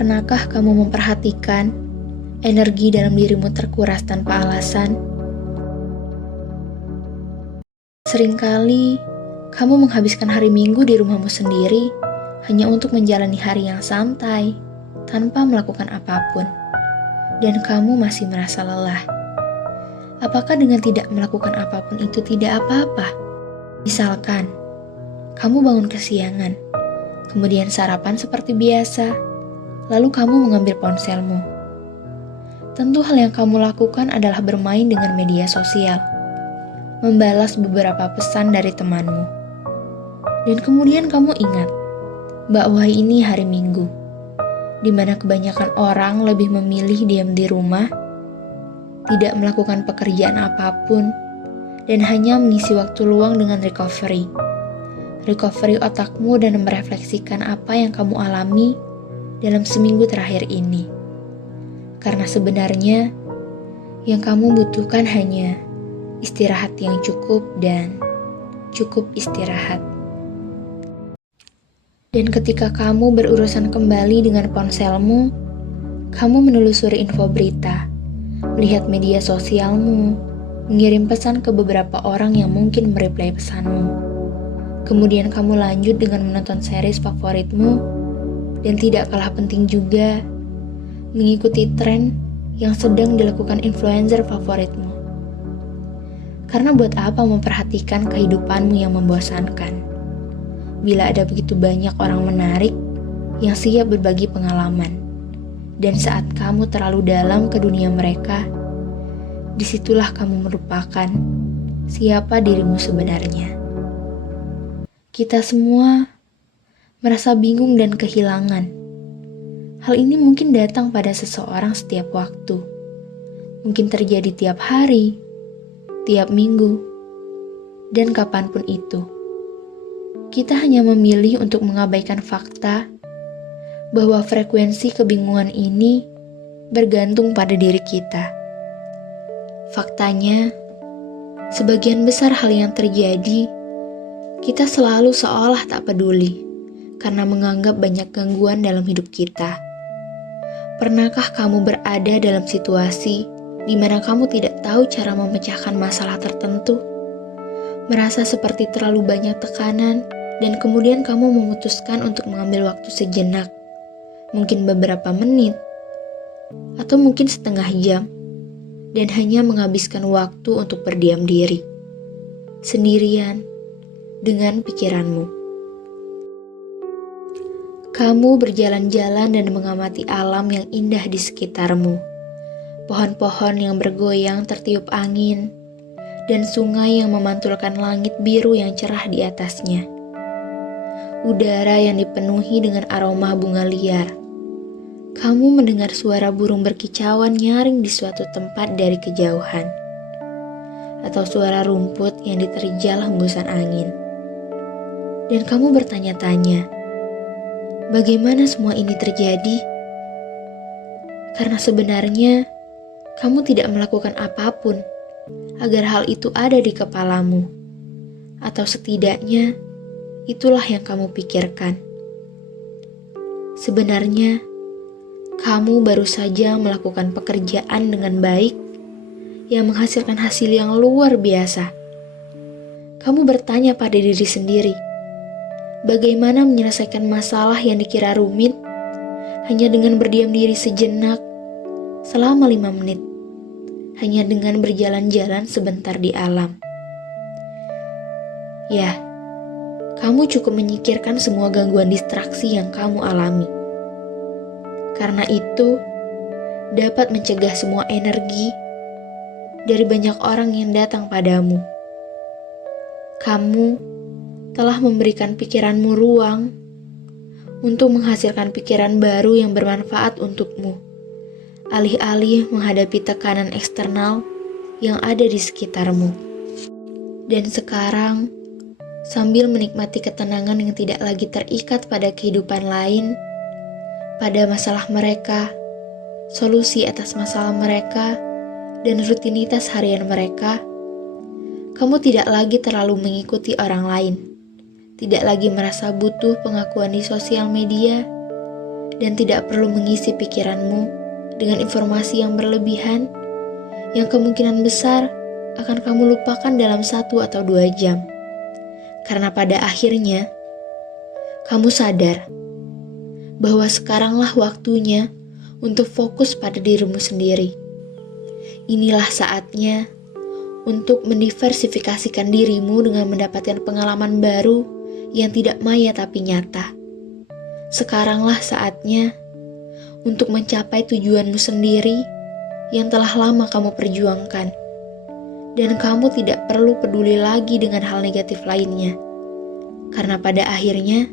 Pernahkah kamu memperhatikan energi dalam dirimu terkuras tanpa alasan? Seringkali kamu menghabiskan hari Minggu di rumahmu sendiri hanya untuk menjalani hari yang santai tanpa melakukan apapun, dan kamu masih merasa lelah. Apakah dengan tidak melakukan apapun itu tidak apa-apa? Misalkan, kamu bangun kesiangan, kemudian sarapan seperti biasa, lalu kamu mengambil ponselmu. Tentu hal yang kamu lakukan adalah bermain dengan media sosial, membalas beberapa pesan dari temanmu. Dan kemudian kamu ingat bahwa ini hari Minggu, di mana kebanyakan orang lebih memilih diam di rumah, tidak melakukan pekerjaan apapun, dan hanya mengisi waktu luang dengan recovery otakmu dan merefleksikan apa yang kamu alami dalam seminggu terakhir ini. Karena sebenarnya yang kamu butuhkan hanya istirahat yang cukup dan cukup istirahat. Dan ketika kamu berurusan kembali dengan ponselmu, kamu menelusuri info berita, melihat media sosialmu, mengirim pesan ke beberapa orang yang mungkin mereply pesanmu. Kemudian kamu lanjut dengan menonton series favoritmu, dan tidak kalah penting juga, mengikuti tren yang sedang dilakukan influencer favoritmu. Karena buat apa memperhatikan kehidupanmu yang membosankan, bila ada begitu banyak orang menarik yang siap berbagi pengalaman, dan saat kamu terlalu dalam ke dunia mereka, disitulah kamu melupakan siapa dirimu sebenarnya. Kita semua merasa bingung dan kehilangan. Hal ini mungkin datang pada seseorang setiap waktu. Mungkin terjadi tiap hari, tiap minggu, dan kapanpun itu. Kita hanya memilih untuk mengabaikan fakta bahwa frekuensi kebingungan ini bergantung pada diri kita. Faktanya, sebagian besar hal yang terjadi, kita selalu seolah tak peduli karena menganggap banyak gangguan dalam hidup kita. Pernahkah kamu berada dalam situasi di mana kamu tidak tahu cara memecahkan masalah tertentu? Merasa seperti terlalu banyak tekanan dan kemudian kamu memutuskan untuk mengambil waktu sejenak, mungkin beberapa menit, atau mungkin setengah jam, dan hanya menghabiskan waktu untuk berdiam diri, sendirian, dengan pikiranmu. Kamu berjalan-jalan dan mengamati alam yang indah di sekitarmu. Pohon-pohon yang bergoyang tertiup angin, dan sungai yang memantulkan langit biru yang cerah di atasnya. Udara yang dipenuhi dengan aroma bunga liar. Kamu mendengar suara burung berkicauan nyaring di suatu tempat dari kejauhan, atau suara rumput yang diterjal hembusan angin. Dan kamu bertanya-tanya, bagaimana semua ini terjadi? Karena sebenarnya kamu tidak melakukan apapun agar hal itu ada di kepalamu, atau setidaknya itulah yang kamu pikirkan. Sebenarnya kamu baru saja melakukan pekerjaan dengan baik yang menghasilkan hasil yang luar biasa. Kamu bertanya pada diri sendiri, bagaimana menyelesaikan masalah yang dikira rumit hanya dengan berdiam diri sejenak selama 5 menit, hanya dengan berjalan-jalan sebentar di alam. Ya, kamu cukup menyingkirkan semua gangguan distraksi yang kamu alami. Karena itu, dapat mencegah semua energi dari banyak orang yang datang padamu. Kamu telah memberikan pikiranmu ruang untuk menghasilkan pikiran baru yang bermanfaat untukmu, alih-alih menghadapi tekanan eksternal yang ada di sekitarmu. Dan sekarang, sambil menikmati ketenangan yang tidak lagi terikat pada kehidupan lain, pada masalah mereka, solusi atas masalah mereka, dan rutinitas harian mereka, kamu tidak lagi terlalu mengikuti orang lain. Tidak lagi merasa butuh pengakuan di sosial media, dan tidak perlu mengisi pikiranmu dengan informasi yang berlebihan yang kemungkinan besar akan kamu lupakan dalam 1 atau 2 jam. Karena pada akhirnya, kamu sadar bahwa sekaranglah waktunya untuk fokus pada dirimu sendiri. Inilah saatnya untuk mendiversifikasikan dirimu dengan mendapatkan pengalaman baru yang tidak maya tapi nyata. Sekaranglah saatnya untuk mencapai tujuanmu sendiri yang telah lama kamu perjuangkan. Dan kamu tidak perlu peduli lagi dengan hal negatif lainnya. Karena pada akhirnya,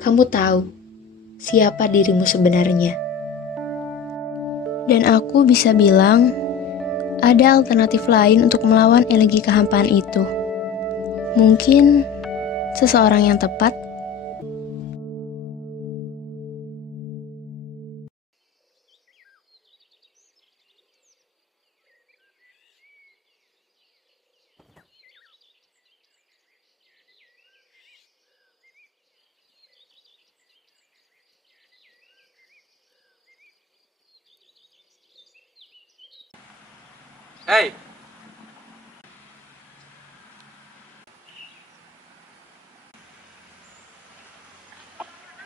kamu tahu siapa dirimu sebenarnya. Dan aku bisa bilang, ada alternatif lain untuk melawan energi kehampaan itu. Mungkin seseorang yang tepat. Hei,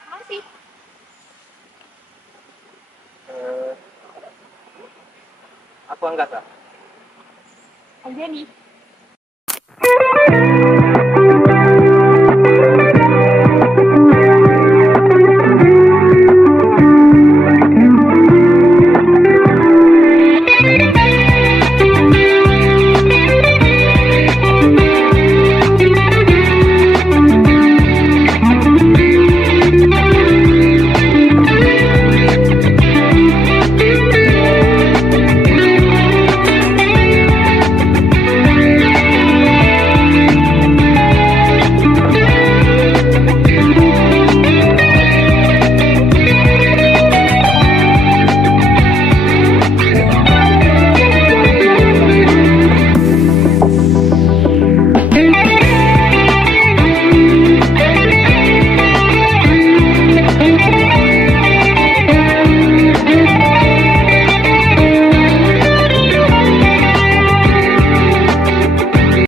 Masih, eh, aku angkat lah. aja nih.